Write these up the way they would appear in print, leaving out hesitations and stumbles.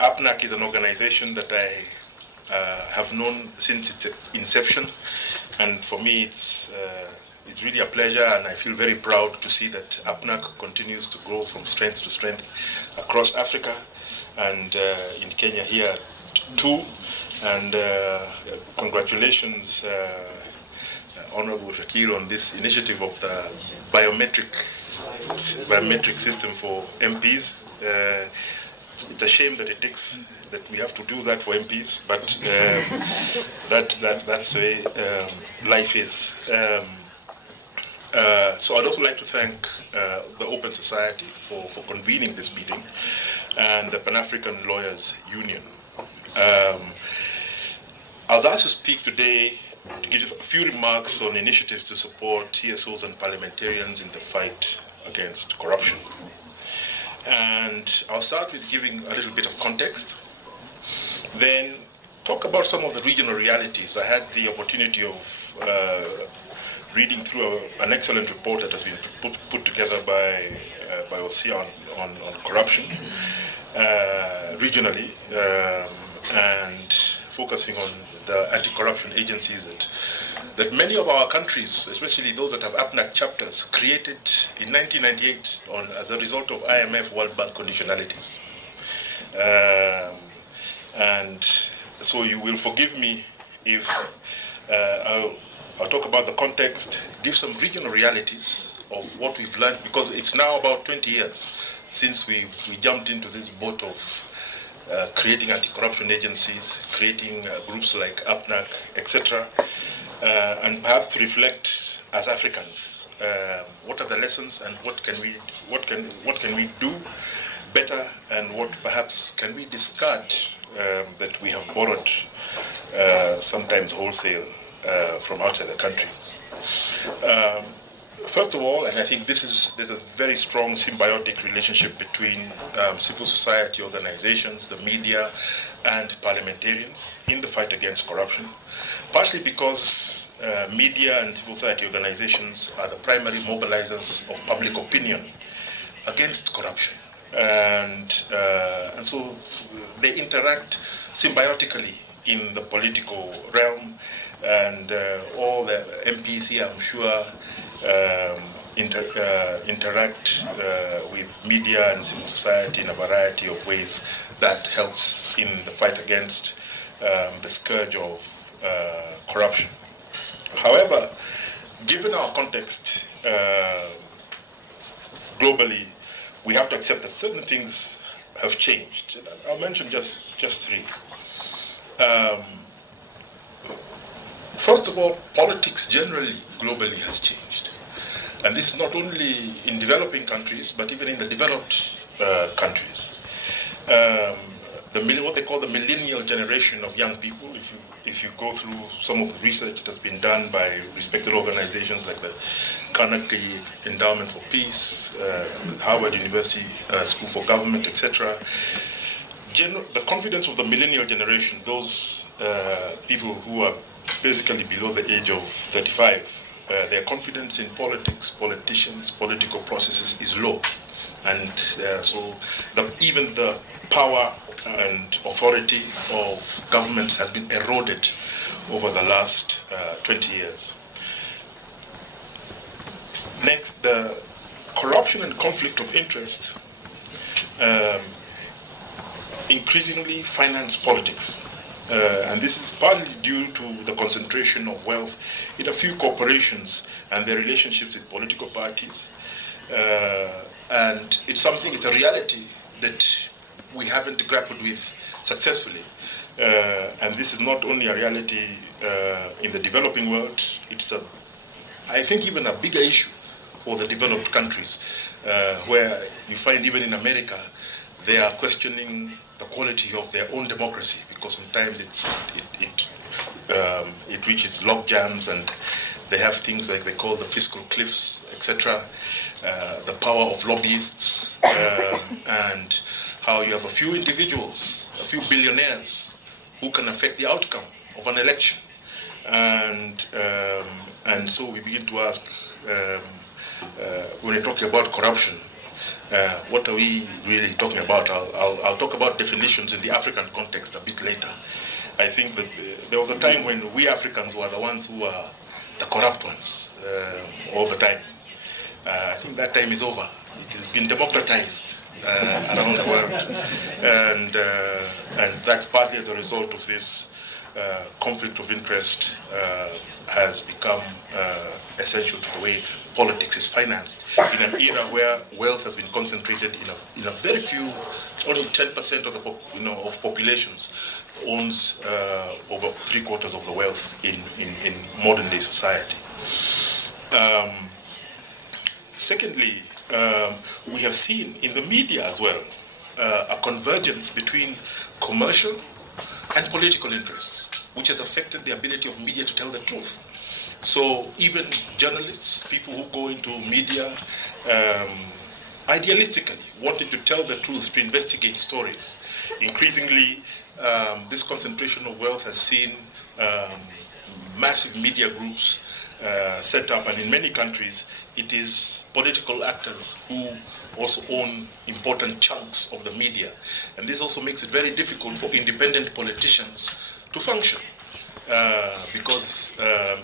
APNAC is an organization that I have known since its inception, and for me it's really a pleasure, and I feel very proud to see that APNAC continues to grow from strength to strength across Africa and in Kenya here too. And congratulations, Honorable Shakil, on this initiative of the biometric system for MPs. It's a shame that that we have to do that for MPs, but that's the way life is. So I'd also like to thank the Open Society for convening this meeting, and the Pan-African Lawyers Union. I was asked to speak today to give a few remarks on initiatives to support CSOs and parliamentarians in the fight against corruption. And I'll start with giving a little bit of context, then talk about some of the regional realities. I had the opportunity of reading through an excellent report that has been put together by OSIA on corruption regionally, and focusing on the anti-corruption agencies that many of our countries, especially those that have APNAC chapters, created in 1998 as a result of IMF World Bank conditionalities. And so you will forgive me if I'll talk about the context, give some regional realities of what we've learned, because it's now about 20 years since we jumped into this boat of creating anti-corruption agencies, creating groups like APNAC, etc., and perhaps to reflect as Africans, what are the lessons and what can we do better, and what perhaps can we discard that we have borrowed sometimes wholesale from outside the country. First of all, and I think there's a very strong symbiotic relationship between civil society organizations, the media, and parliamentarians in the fight against corruption, partially because media and civil society organizations are the primary mobilizers of public opinion against corruption. And so they interact symbiotically in the political realm, and all the MPs here, I'm sure, interact with media and civil society in a variety of ways that helps in the fight against the scourge of corruption. However, given our context globally, we have to accept that certain things have changed. I'll mention just three. First of all, politics generally, globally, has changed. And this is not only in developing countries, but even in the developed countries. What they call the millennial generation of young people, if you go through some of the research that has been done by respected organizations like the Carnegie Endowment for Peace, Harvard University School for Government, etc., the confidence of the millennial generation, those people who are basically below the age of 35, their confidence in politics, politicians, political processes is low. And so even the power and authority of governments has been eroded over the last 20 years. Next, the corruption and conflict of interest increasingly finance politics. And this is partly due to the concentration of wealth in a few corporations and their relationships with political parties. And it's a reality that we haven't grappled with successfully. And this is not only a reality in the developing world, I think, even a bigger issue for the developed countries, where you find even in America, they are questioning the quality of their own democracy, because sometimes it reaches log jams, and they have things like they call the fiscal cliffs, etc. The power of lobbyists, and how you have a few individuals, a few billionaires, who can affect the outcome of an election, and so we begin to ask, when we're talking about corruption, What are we really talking about? I'll talk about definitions in the African context a bit later. I think that there was a time when we Africans were the ones who were the corrupt ones all the time. I think that time is over. It has been democratized around the world, and that's partly as a result of this conflict of interest has become essential to the way politics is financed in an era where wealth has been concentrated in a very few, only 10% of the of populations owns over 3/4 of the wealth in modern day society. Secondly, we have seen in the media as well a convergence between commercial and political interests, which has affected the ability of media to tell the truth. So even journalists, people who go into media, idealistically wanting to tell the truth, to investigate stories. Increasingly, this concentration of wealth has seen massive media groups set up, and in many countries, it is political actors who also own important chunks of the media. And this also makes it very difficult for independent politicians to function because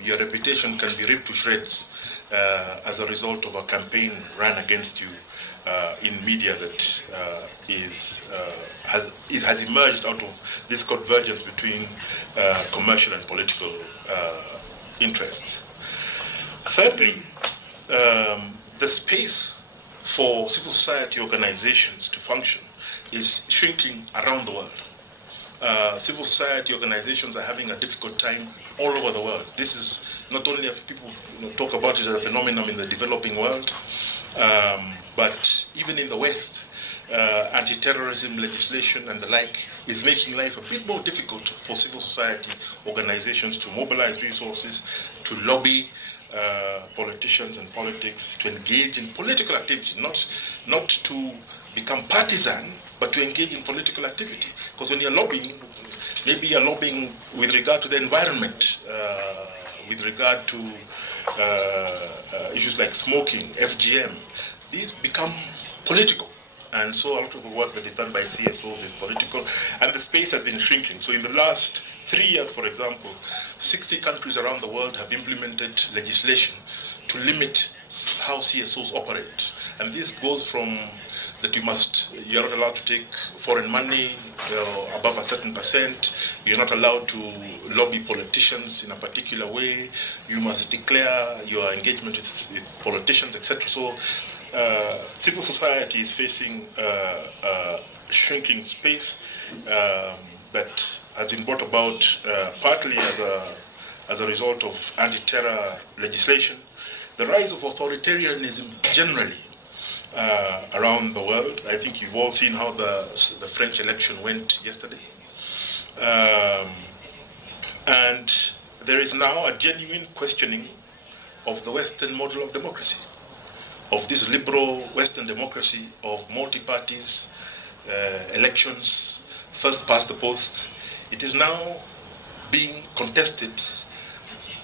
your reputation can be ripped to shreds as a result of a campaign run against you in media that has emerged out of this convergence between commercial and political interests. Thirdly, the space for civil society organizations to function is shrinking around the world. Civil society organizations are having a difficult time all over the world. This is not only if people talk about it as a phenomenon in the developing world, but even in the West, anti-terrorism legislation and the like is making life a bit more difficult for civil society organizations to mobilize resources, to lobby politicians and politics, to engage in political activity, not to become partisan, but to engage in political activity. Because when you're lobbying, maybe you're lobbying with regard to the environment, with regard to issues like smoking, FGM. These become political. And so a lot of the work that is done by CSOs is political, and the space has been shrinking. So in the last 3 years, for example, 60 countries around the world have implemented legislation to limit how CSOs operate. And this goes from that you're not allowed to take foreign money above a certain percent, you're not allowed to lobby politicians in a particular way, you must declare your engagement with politicians, etc. So civil society is facing a shrinking space that has been brought about partly as a result of anti-terror legislation, the rise of authoritarianism generally around the world. I think you've all seen how the French election went yesterday. And there is now a genuine questioning of the Western model of democracy, of this liberal Western democracy of multi-parties, elections, first past the post. It is now being contested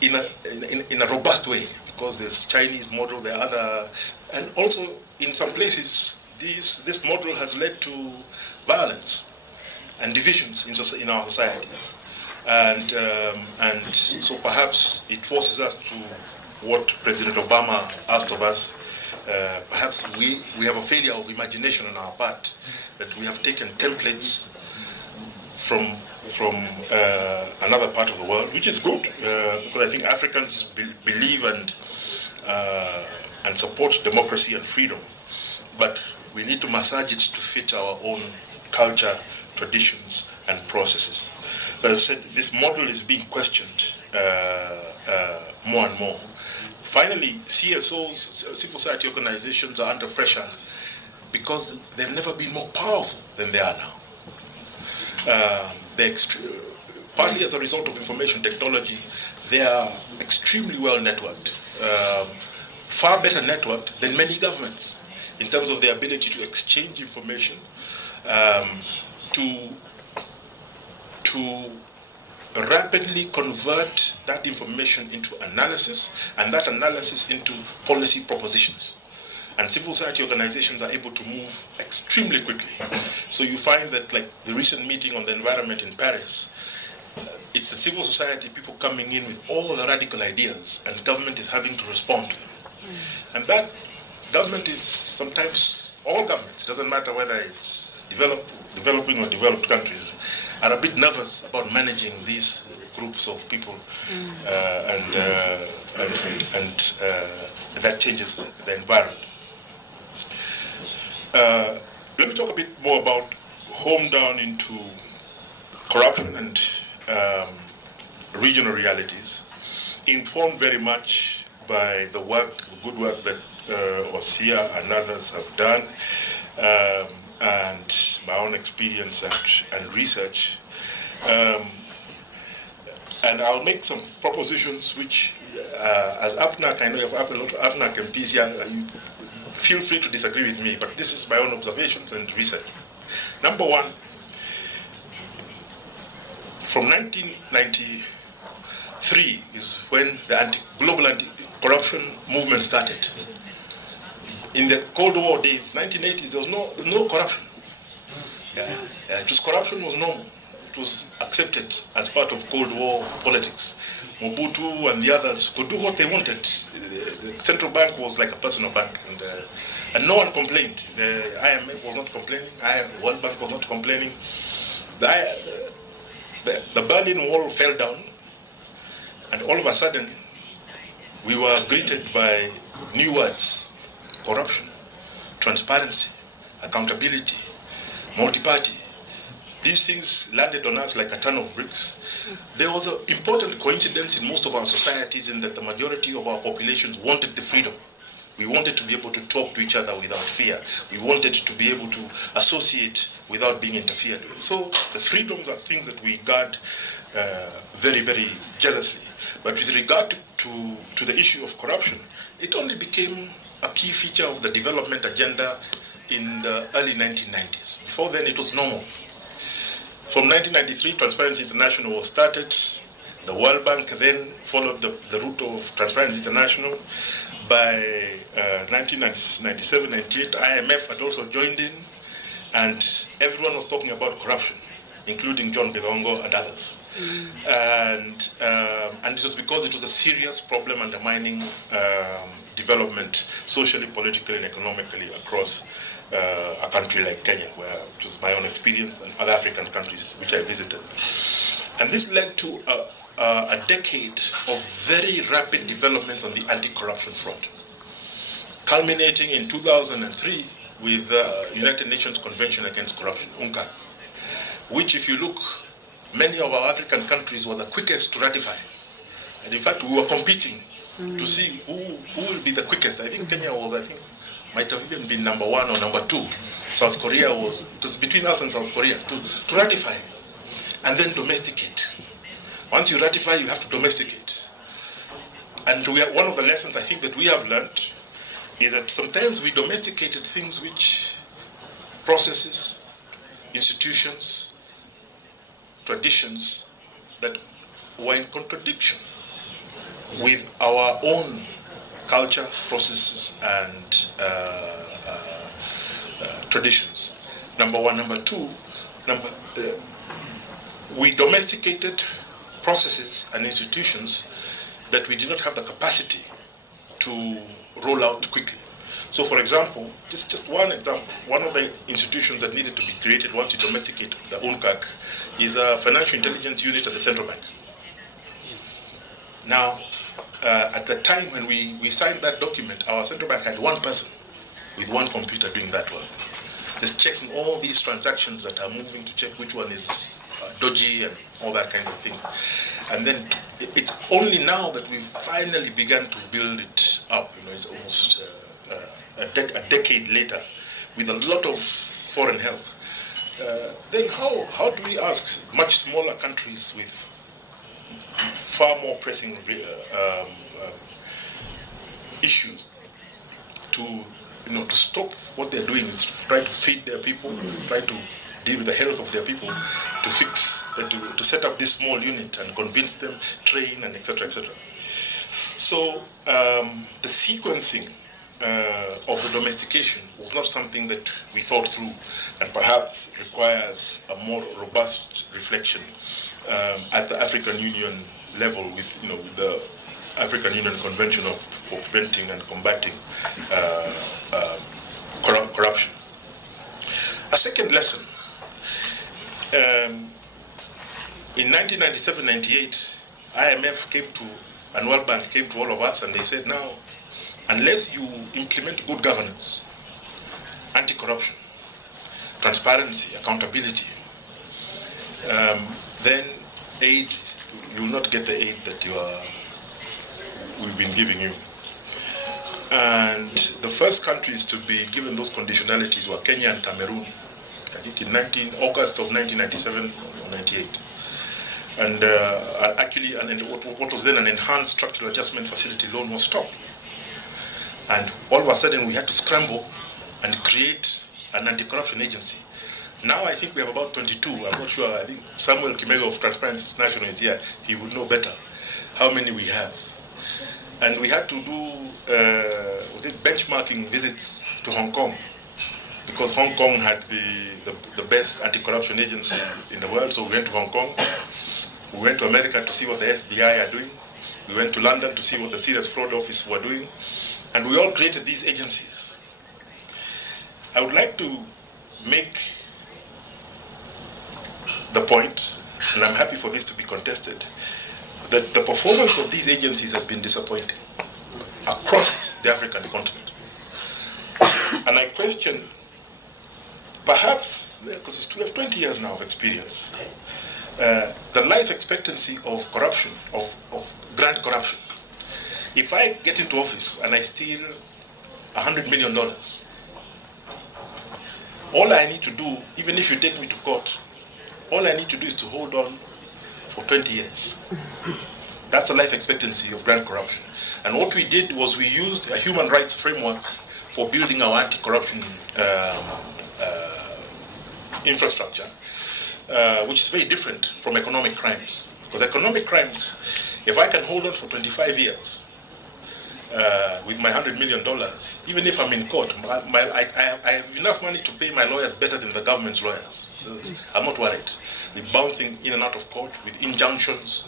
in a robust way, because there's Chinese model, there are other, and also in some places this model has led to violence and divisions in our societies, and so perhaps it forces us to what President Obama asked of us. Perhaps we have a failure of imagination on our part, that we have taken templates from another part of the world, which is good, because I think Africans believe and support democracy and freedom, but we need to massage it to fit our own culture, traditions, and processes. As I said, this model is being questioned more and more. Finally, CSOs, civil society organizations, are under pressure because they've never been more powerful than they are now. Partly as a result of information technology, they are extremely well networked, far better networked than many governments in terms of their ability to exchange information, to rapidly convert that information into analysis, and that analysis into policy propositions. And civil society organizations are able to move extremely quickly. So you find that, like the recent meeting on the environment in Paris, it's the civil society, people coming in with all the radical ideas, and government is having to respond to them. And that government is sometimes, all governments, it doesn't matter whether it's developing or developed countries, are a bit nervous about managing these groups of people, and that changes the environment. Let me talk a bit more about home down into corruption and regional realities, informed very much by the good work that Osia and others have done, and my own experience and research. And I'll make some propositions which, as APNAC, I know you have a lot of APNAC MPs here, you feel free to disagree with me, but this is my own observations and research. Number one, from 1993 is when the global anti-corruption movement started. In the Cold War days, 1980s, there was no corruption. Just corruption was normal. It was accepted as part of Cold War politics. Mobutu and the others could do what they wanted. The central bank was like a personal bank, and no one complained. The IMF was not complaining. The World Bank was not complaining. The Berlin Wall fell down, and all of a sudden, we were greeted by new words: corruption, transparency, accountability, multi-party. These things landed on us like a ton of bricks. There was an important coincidence in most of our societies in that the majority of our populations wanted the freedom. We wanted to be able to talk to each other without fear. We wanted to be able to associate without being interfered with. So the freedoms are things that we guard very, very jealously. But with regard to the issue of corruption, it only became a key feature of the development agenda in the early 1990s. Before then, it was normal. From 1993, Transparency International was started. The World Bank then followed the route of Transparency International. By 1997-98, IMF had also joined in, and everyone was talking about corruption, including John Githongo and others. And it was because it was a serious problem undermining development socially, politically, and economically across a country like Kenya, which was my own experience, and other African countries which I visited. And this led to a decade of very rapid developments on the anti-corruption front, culminating in 2003 with the United Nations Convention Against Corruption, UNCAC, which, if you look, many of our African countries were the quickest to ratify. And in fact, we were competing to see who will be the quickest. I think Kenya might have even been number one or number two. South Korea it was between us and South Korea to ratify and then domesticate. Once you ratify, you have to domesticate. And one of the lessons I think that we have learned is that sometimes we domesticated things which processes, institutions, traditions that were in contradiction with our own culture, processes, and traditions. Number one. Number two, we domesticated processes and institutions that we did not have the capacity to roll out quickly. So, for example, just one example, one of the institutions that needed to be created once you domesticate the UNCAC is a financial intelligence unit at the central bank. Now, at the time when we signed that document, our central bank had one person with one computer doing that work, just checking all these transactions that are moving to check which one is dodgy and all that kind of thing. And then it's only now that we've finally begun to build it up. It's almost a decade later with a lot of foreign help. Then how do we ask much smaller countries with far more pressing issues to stop what they're doing, is try to feed their people, try to deal with the health of their people, to fix, to set up this small unit and convince them, train, and etc., etc. So the sequencing of the domestication was not something that we thought through, and perhaps requires a more robust reflection at the African Union level, with the African Union Convention for Preventing and Combating Corruption. A second lesson. In 1997-98, IMF came to, and World Bank came to all of us, and they said, now, unless you implement good governance, anti-corruption, transparency, accountability, then aid, you will not get the aid that we've been giving you. And the first countries to be given those conditionalities were Kenya and Cameroon, I think in August of 1997 or 98. And actually, what was then an enhanced structural adjustment facility loan was stopped. And all of a sudden, we had to scramble and create an anti-corruption agency. Now I think we have about 22. I'm not sure. I think Samuel Kimego of Transparency International is here. He would know better how many we have. And we had to do benchmarking visits to Hong Kong, because Hong Kong had the best anti-corruption agency in the world. So we went to Hong Kong. We went to America to see what the FBI are doing. We went to London to see what the Serious Fraud Office were doing. And we all created these agencies. I would like to make the point, and I'm happy for this to be contested, that the performance of these agencies has been disappointing across the African continent. And I question, perhaps, because we have 20 years now of experience, the life expectancy of corruption, of grand corruption. If I get into office and I steal $100 million, all I need to do, even if you take me to court, all I need to do is to hold on for 20 years. That's the life expectancy of grand corruption. And what we did was we used a human rights framework for building our anti-corruption infrastructure, which is very different from economic crimes. Because economic crimes, if I can hold on for 25 years with my $100 million, even if I'm in court, I have enough money to pay my lawyers better than the government's lawyers. So I'm not worried. We're bouncing in and out of court with injunctions.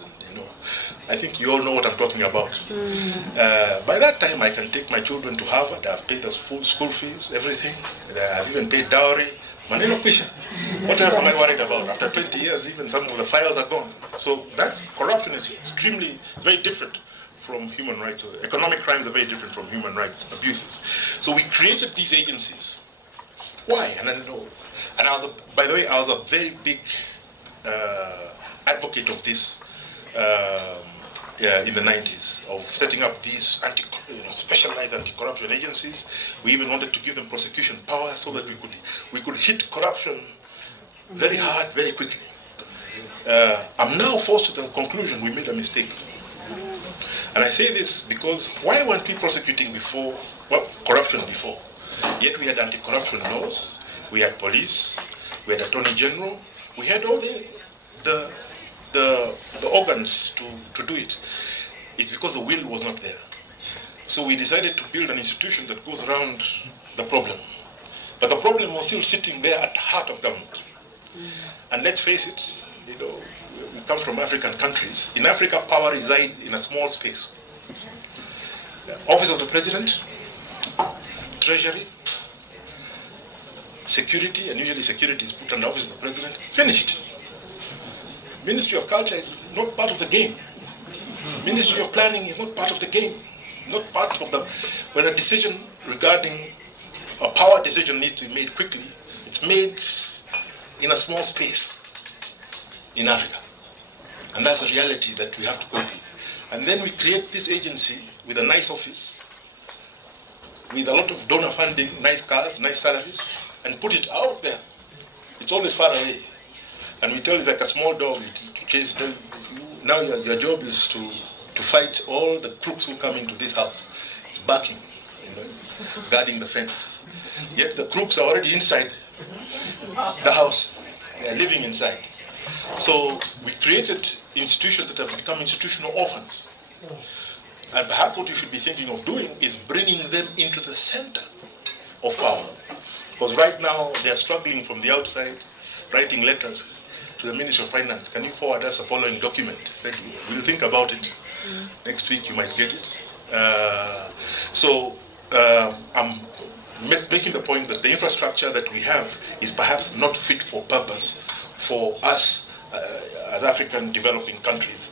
I think you all know what I'm talking about. By that time, I can take my children to Harvard. I've paid the full school fees, everything. I've even paid dowry. Maneno Kisha. What else am I worried about? After 20 years, even some of the files are gone. So that corruption is very different from human rights. Economic crimes are very different from human rights abuses. So we created these agencies. Why? And I know. And by the way, I was a very big advocate of this in the 90s, of setting up these specialized anti-corruption agencies. We even wanted to give them prosecution power so that we could hit corruption very hard, very quickly. I'm now forced to the conclusion we made a mistake. And I say this because why weren't we prosecuting corruption before? Yet we had anti-corruption laws, we had police, we had attorney general, we had all the organs to do it. It's because the will was not there. So we decided to build an institution that goes around the problem. But the problem was still sitting there at the heart of government. And let's face it, we come from African countries. In Africa, power resides in a small space. The Office of the President, Treasury, security, and usually security is put under the Office of the President. Finished. Ministry of Culture is not part of the game. Ministry of Planning is not part of the game. Not part of when a decision regarding a power decision needs to be made quickly, it's made in a small space in Africa. And that's a reality that we have to cope with. And then we create this agency with a nice office, with a lot of donor funding, nice cars, nice salaries, and put it out there. It's always far away. And we tell it's like a small dog. You chase them. Now your job is to fight all the crooks who come into this house. It's barking, guarding the fence. Yet the crooks are already inside the house. They are living inside. So we created institutions that have become institutional orphans. And perhaps what you should be thinking of doing is bringing them into the center of power. Because right now they are struggling from the outside, writing letters to the Ministry of Finance. Can you forward us a following document? We'll think about it. Next week you might get it. I'm making the point that the infrastructure that we have is perhaps not fit for purpose for us as African developing countries,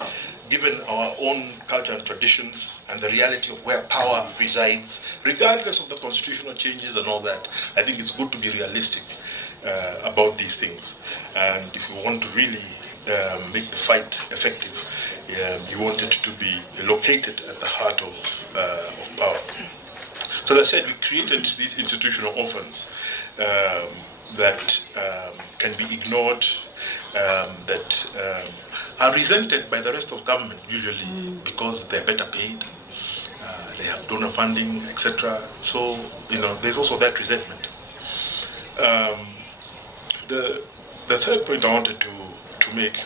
given our own culture and traditions and the reality of where power resides, regardless of the constitutional changes and all that. I think it's good to be realistic about these things. And if we want to really make the fight effective, you want it to be located at the heart of power. So as I said, we created these institutional orphans that can be ignored, that are resented by the rest of government, usually because they're better paid, they have donor funding, etc. So, there's also that resentment. The third point I wanted to make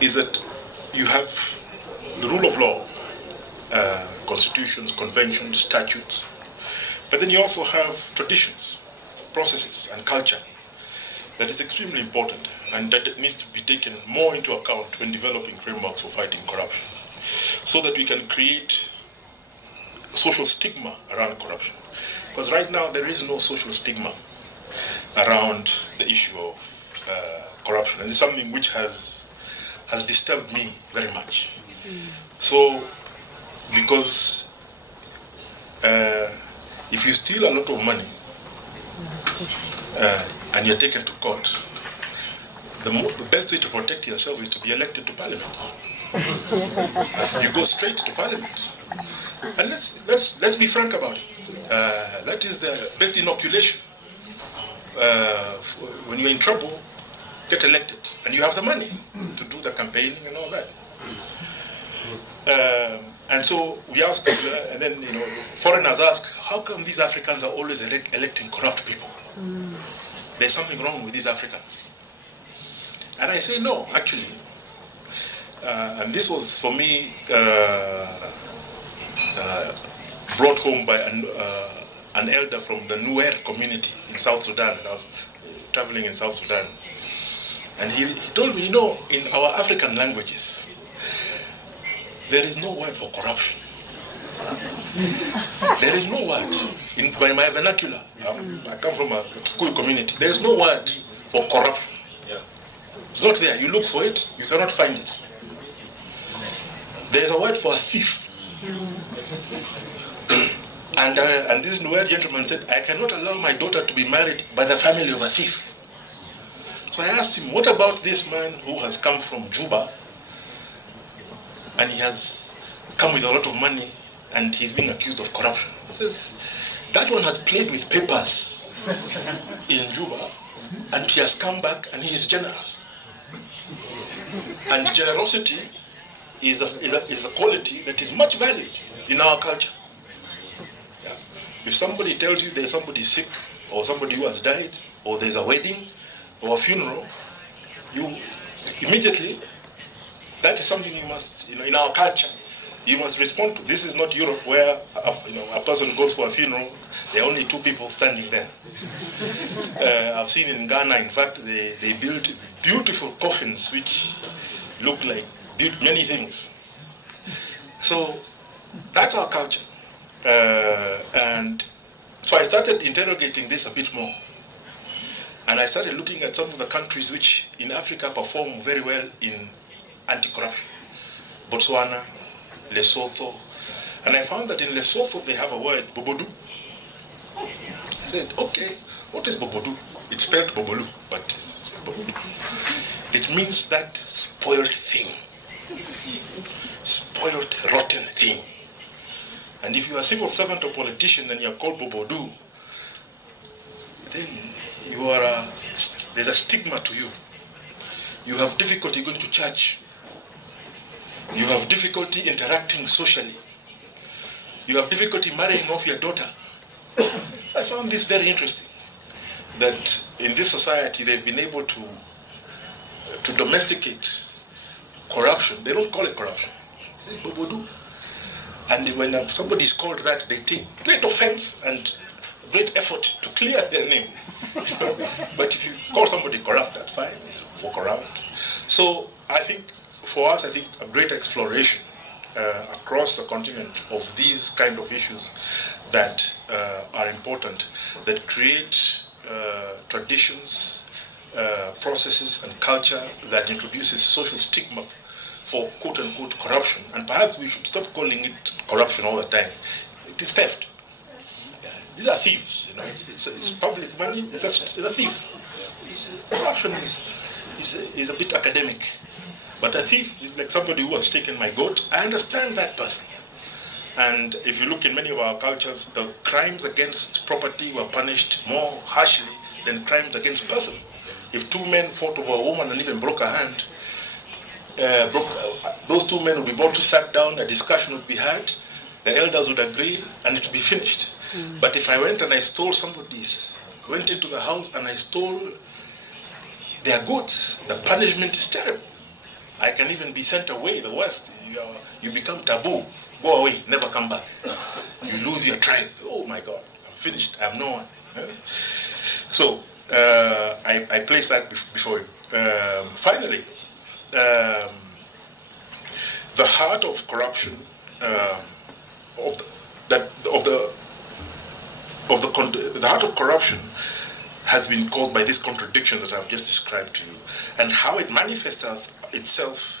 is that you have the rule of law, constitutions, conventions, statutes, but then you also have traditions, processes, and culture that is extremely important and that needs to be taken more into account when developing frameworks for fighting corruption, so that we can create social stigma around corruption. Because right now there is no social stigma around the issue of corruption, and it's something which has disturbed me very much. So, because if you steal a lot of money and you're taken to court, the best way to protect yourself is to be elected to parliament. You go straight to parliament. And let's be frank about it. That is the best inoculation. When you're in trouble, get elected, and you have the money to do the campaigning and all that. And so we ask, and then foreigners ask, how come these Africans are always electing corrupt people? There's something wrong with these Africans. And I say no, actually. And this was for me brought home by an elder from the Nuer community in South Sudan. I was traveling in South Sudan. And he told me, in our African languages, there is no word for corruption. There is no word. By my vernacular, I come from a Kikuyu community, there is no word for corruption. It's not there. You look for it, you cannot find it. There is a word for a thief. And this Nuer gentleman said, I cannot allow my daughter to be married by the family of a thief. So I asked him, what about this man who has come from Juba and he has come with a lot of money and he's being accused of corruption? He says, that one has played with papers in Juba and he has come back and he is generous. And generosity is a quality that is much valued in our culture. Yeah. If somebody tells you there's somebody sick or somebody who has died or there's a wedding or a funeral, you immediately, that is something you must, in our culture, you must respond to. This is not Europe where a person goes for a funeral, there are only two people standing there. I've seen in Ghana, in fact, they build beautiful coffins which look like many things. So that's our culture. And so I started interrogating this a bit more. And I started looking at some of the countries which in Africa perform very well in anti-corruption. Botswana, Lesotho. And I found that in Lesotho they have a word, bobodu. I said, okay, what is bobodu? It's spelled bobolu, but it's bobodu. It means that spoiled thing. Spoiled, rotten thing. And if you are a civil servant or politician and you are called bobodu, then you are there's a stigma to you. You have difficulty going to church. You have difficulty interacting socially. You have difficulty marrying off your daughter. I found this very interesting, that in this society they've been able to domesticate corruption, they don't call it corruption. They say bobodu. And when somebody is called that, they take great offense and great effort to clear their name. But if you call somebody corrupt, that's fine. Walk around. So I think, for us, a great exploration across the continent of these kind of issues that are important, that create traditions, processes, and culture that introduces social stigma for quote-unquote corruption. And perhaps we should stop calling it corruption all the time. It is theft. These are thieves, it's public money, it's a thief. Corruption is a bit academic. But a thief is like somebody who has taken my goat. I understand that person. And if you look in many of our cultures, the crimes against property were punished more harshly than crimes against person. If two men fought over a woman and even broke a hand, those two men would be brought, sat down, a discussion would be had, the elders would agree, and it would be finished. But if I went and I stole went into the house and I stole their goods, the punishment is terrible. I can even be sent away, the worst. You become taboo. Go away, never come back. You lose your tribe. Oh my God, I'm finished. I have no one. So, I place that before you. Finally, the heart of corruption, the heart of corruption has been caused by this contradiction that I've just described to you, and how it manifests itself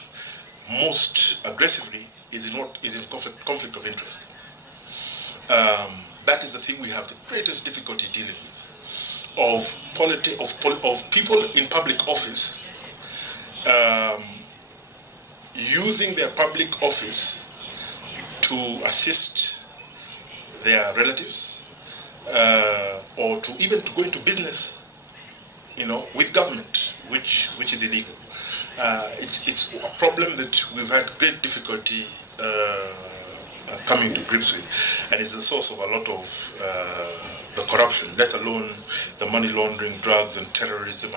most aggressively is in conflict of interest. That is the thing we have the greatest difficulty dealing with, of people in public office using their public office to assist their relatives, or to go into business, with government, which is illegal. It's a problem that we've had great difficulty coming to grips with, and it's the source of a lot of the corruption, let alone the money laundering, drugs, and terrorism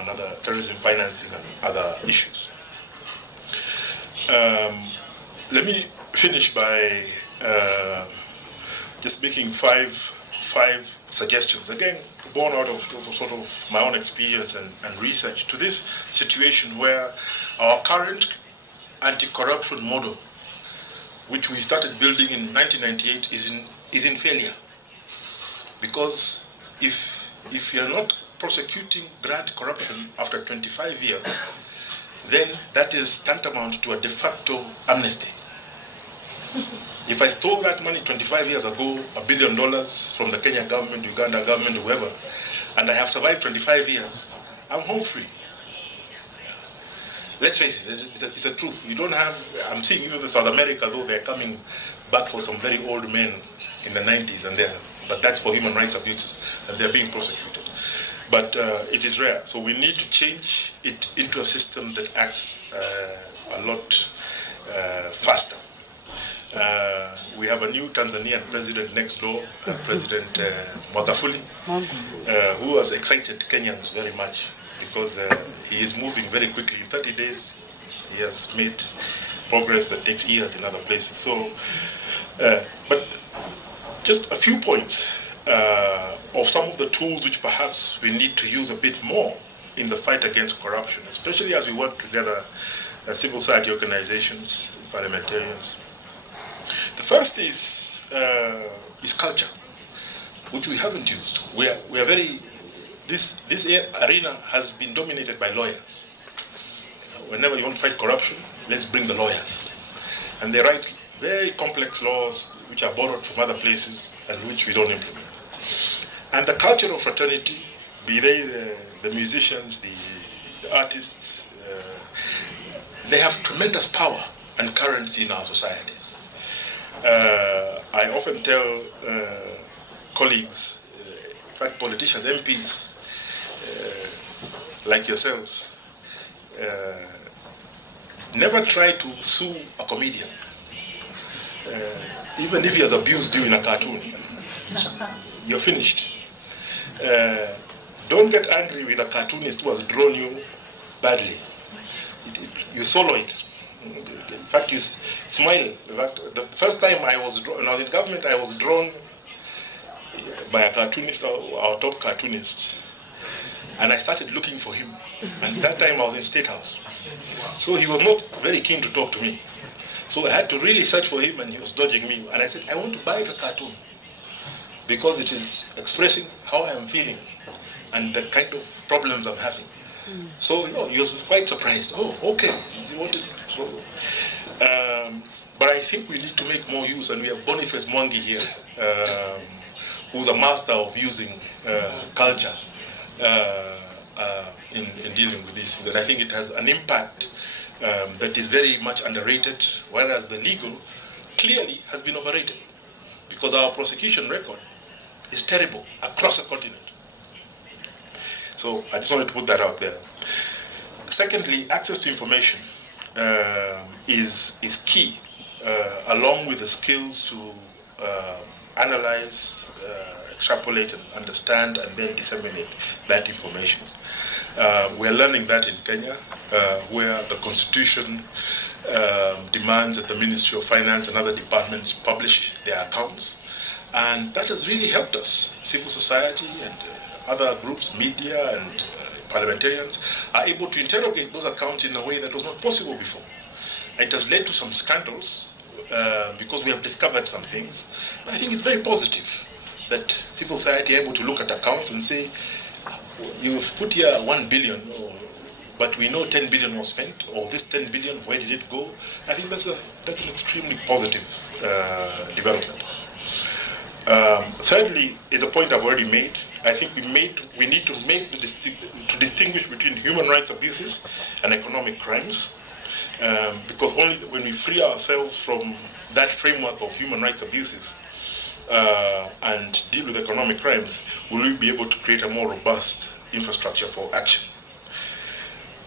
financing, and other issues. Let me finish by just making five suggestions, again born out of sort of my own experience and research, to this situation where our current anti-corruption model, which we started building in 1998, is in failure. Because if you're not prosecuting grand corruption after 25 years, then that is tantamount to a de facto amnesty. If I stole that money 25 years ago, $1 billion from the Kenya government, Uganda government, whoever, and I have survived 25 years, I'm home free. Let's face it, it's a truth. You don't have, I'm seeing even in South America, though they're coming back for some very old men in the 90s, but that's for human rights abuses, and they're being prosecuted. But it is rare. So we need to change it into a system that acts a lot faster. We have a new Tanzanian president next door, President Magufuli, who has excited Kenyans very much because he is moving very quickly. In 30 days, he has made progress that takes years in other places. So, but just a few points of some of the tools which perhaps we need to use a bit more in the fight against corruption, especially as we work together as civil society organizations, parliamentarians. The first is culture, which we haven't used. We are very. This arena has been dominated by lawyers. Whenever you want to fight corruption, let's bring the lawyers, and they write very complex laws which are borrowed from other places and which we don't implement. And the culture of fraternity, be they the musicians, the artists, they have tremendous power and currency in our societies. I often tell colleagues, in fact politicians, MPs, like yourselves, never try to sue a comedian, even if he has abused you in a cartoon. You're finished. Don't get angry with a cartoonist who has drawn you badly. You solo it. In fact, you smile. In fact, the first time when I was in government, I was drawn by a cartoonist, our top cartoonist, and I started looking for him. And that time I was in State House, so he was not very keen to talk to me. So I had to really search for him, and he was dodging me. And I said, I want to buy the cartoon because it is expressing how I am feeling and the kind of problems I'm having. So he was quite surprised. Oh, okay. He wanted. So, but I think we need to make more use, and we have Boniface Mwangi here, who's a master of using culture in dealing with this. And I think it has an impact that is very much underrated, whereas the legal clearly has been overrated, because our prosecution record is terrible across the continent. So I just wanted to put that out there. Secondly, access to information is key, along with the skills to analyze, extrapolate, and understand, and then disseminate that information. We're learning that in Kenya, where the Constitution demands that the Ministry of Finance and other departments publish their accounts. And that has really helped us. Civil society and other groups, media and parliamentarians, are able to interrogate those accounts in a way that was not possible before. It has led to some scandals because we have discovered some things. But I think it's very positive that civil society are able to look at accounts and say, you've put here 1 billion, but we know 10 billion was spent, or this 10 billion, where did it go? I think that's an extremely positive development. Thirdly, is a point I've already made. I think we need to distinguish between human rights abuses and economic crimes, because only when we free ourselves from that framework of human rights abuses and deal with economic crimes, will we be able to create a more robust infrastructure for action.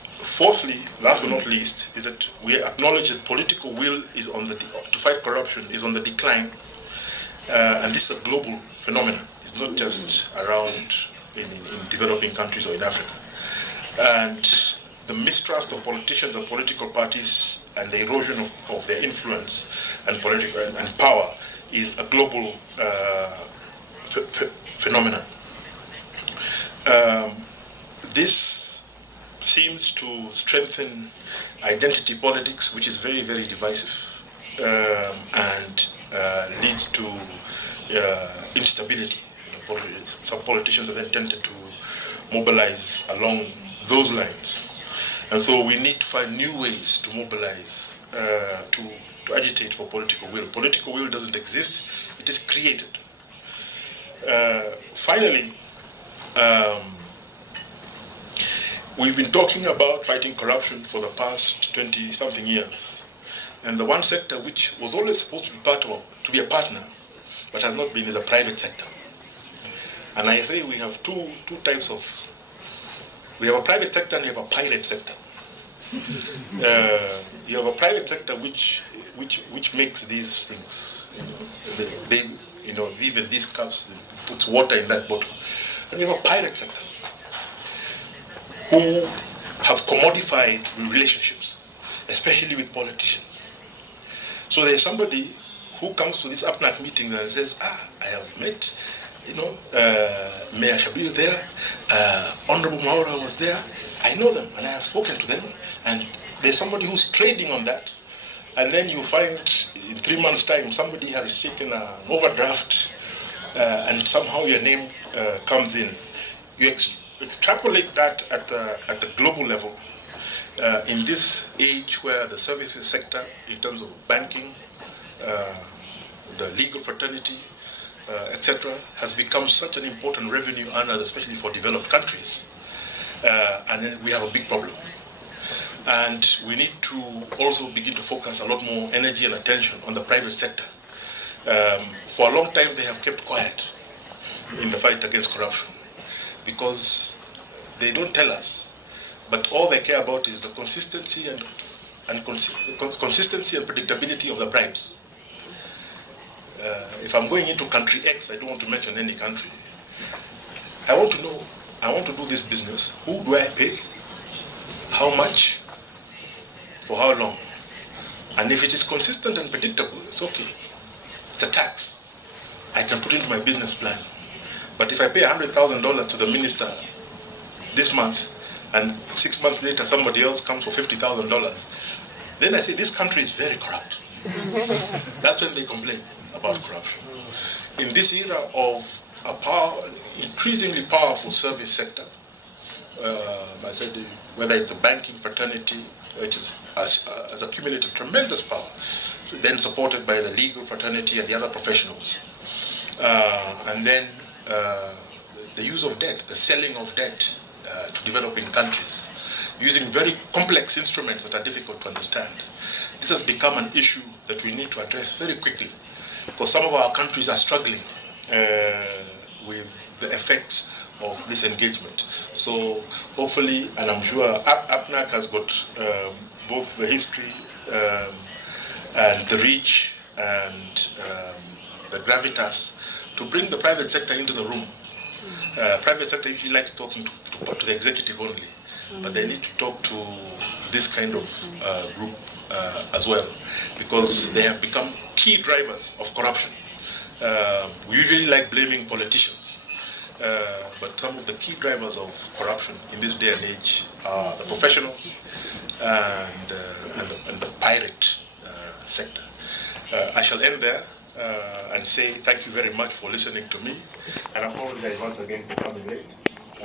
Fourthly, last but not least, is that we acknowledge that political will is to fight corruption is on the decline, and this is a global phenomenon. It's not just around in developing countries or in Africa. And the mistrust of politicians and political parties and the erosion of their influence and political and power is a global phenomenon. This seems to strengthen identity politics, which is very, very divisive, and leads to instability. Some politicians are then tempted to mobilize along those lines. And so we need to find new ways to mobilize, to agitate for political will. Political will doesn't exist, it is created. Finally, we've been talking about fighting corruption for the past 20-something years. And the one sector which was always supposed to be a partner, but has not been, is the private sector. And I say we have two types of. We have a private sector and we have a pirate sector. You have a private sector which makes these things. They even these cups, puts water in that bottle. And you have a pirate sector who have commodified relationships, especially with politicians. So there's somebody who comes to this APNAC meeting and says, I have met, Mayor Shabir there, Honorable Maura was there, I know them and I have spoken to them, and there's somebody who's trading on that. And then you find in 3 months' time somebody has taken an overdraft and somehow your name comes in. You extrapolate that at the global level in this age where the services sector, in terms of banking, the legal fraternity, etc., has become such an important revenue earner, especially for developed countries. And then we have a big problem. And we need to also begin to focus a lot more energy and attention on the private sector. For a long time, they have kept quiet in the fight against corruption because they don't tell us, but all they care about is the consistency and consistency and predictability of the bribes. If I'm going into country X, I don't want to mention any country. I want to know, I want to do this business. Who do I pay? How much? For how long? And if it is consistent and predictable, it's okay. It's a tax. I can put it into my business plan. But if I pay $100,000 to the minister this month, and 6 months later somebody else comes for $50,000, then I say this country is very corrupt. That's when they complain about corruption. In this era of a increasingly powerful service sector, I said, whether it's a banking fraternity, which has accumulated tremendous power, then supported by the legal fraternity and the other professionals, and then the use of debt, the selling of debt to developing countries, using very complex instruments that are difficult to understand. This has become an issue that we need to address very quickly, because some of our countries are struggling with the effects of this engagement. So hopefully, and I'm sure APNAC has got both the history and the reach and the gravitas to bring the private sector into the room. Private sector usually likes talking to the executive only, but they need to talk to this kind of group as well, because they have become key drivers of corruption. We usually like blaming politicians, but some of the key drivers of corruption in this day and age are the professionals and the pirate sector. I shall end there and say thank you very much for listening to me, and I apologize once again for coming late.